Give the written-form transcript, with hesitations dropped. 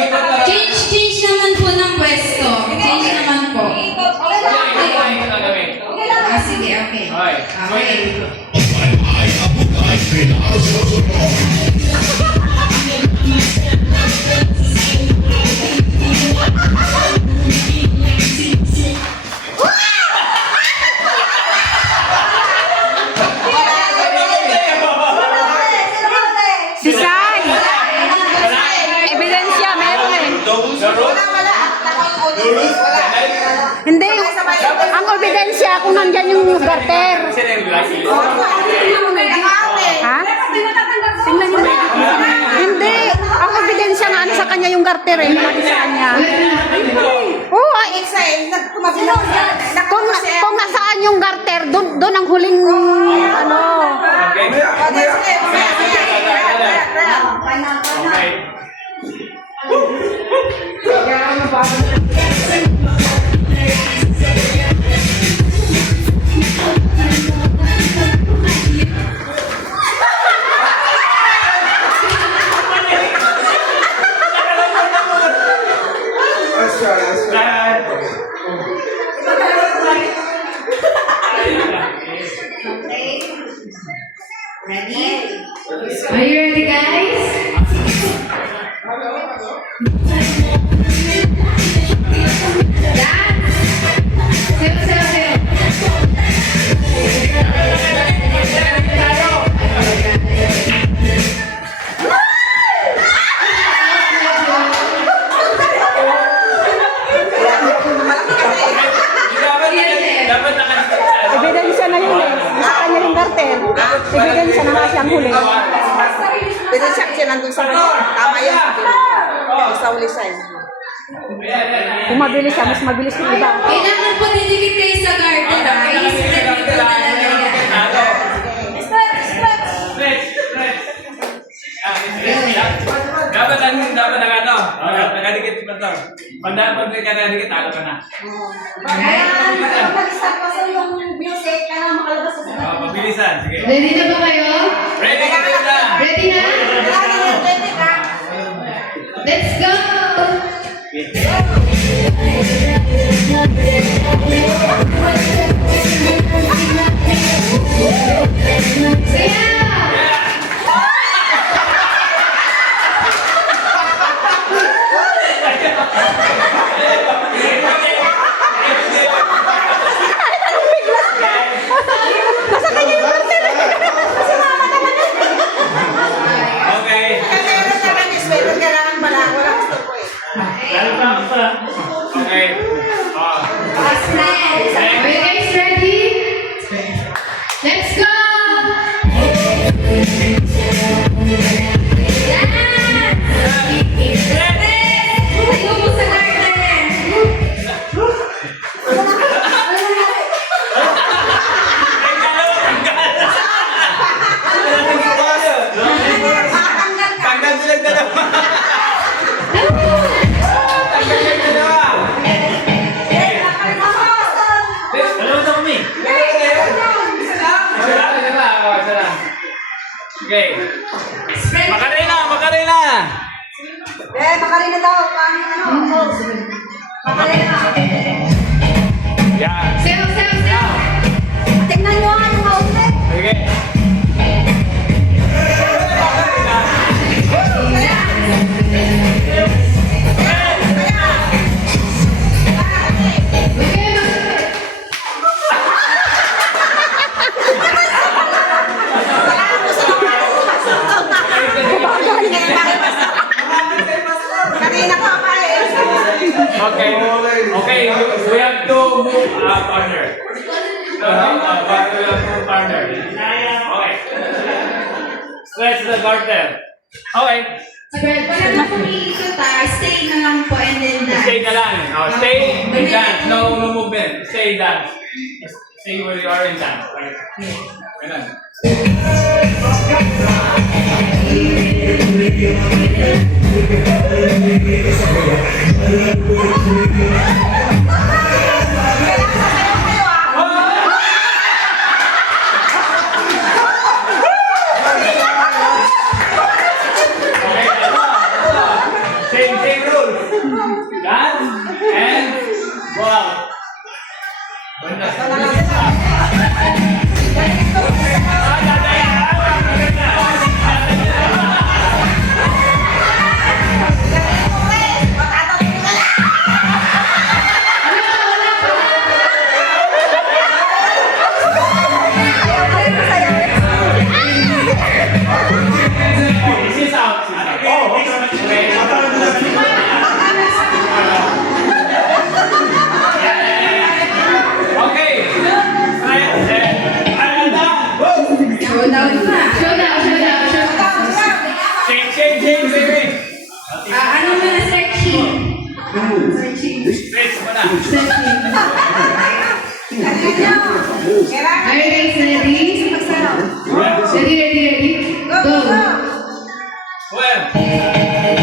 Change naman po ng pwesto. Change naman po. Sige, okay. Si Sai! Ebidensya, meron eh. Hindi, ang ebidensya kung nandyan yung garter. Ha? Tingnan niyo. Hindi, ang ebidensya nga ano sa kanya yung garter eh, malaki sa kanya. Oo, kung nasaan yung garter, doon ang huling ano. Are you ready, guys? Ebidensya na yun eh. Sa kanya yung garter. Ebidensya na nga siyang huli. Pero siya nandun sa tama yun. Sa uli siya. Kung mabilis siya, mas mabilis yung iba. Kailangan po didikit kayo sa garden. Okay? Spread nyo po talaga yan. Dapat ano, nakadikit pa to. Pag nakadikit, talo ka na. Mabilisan, sige. Ready na ba kayo? Ready na! Ready na? Let's go! Okay. Okay. Are you guys ready? Let's go! Ayaw mo sa garden! Tanggal silang dalawa. Tanggal silang dalawa. Dalawa sa kami. Isa lang. Okay. Makarena. Makarina daw. Makarina. Yeah. Sayo! Tingnan nyo nga yung outlet. Okay. Kanina pa pa eh. Okay. We have to move partner. We have to partner. Okay. Stretch the garter. Okay. Wala na pong iikot stay na lang po and then dance. Stay na lang. Stay and dance. No movement. Stay dance. Stay where you are and dance. Okay. Ganun. Same room. Stretch. Ano mo na stretching? Stretching. Stretch mo na. Are you guys ready? Ready, ready, ready? Go! Well.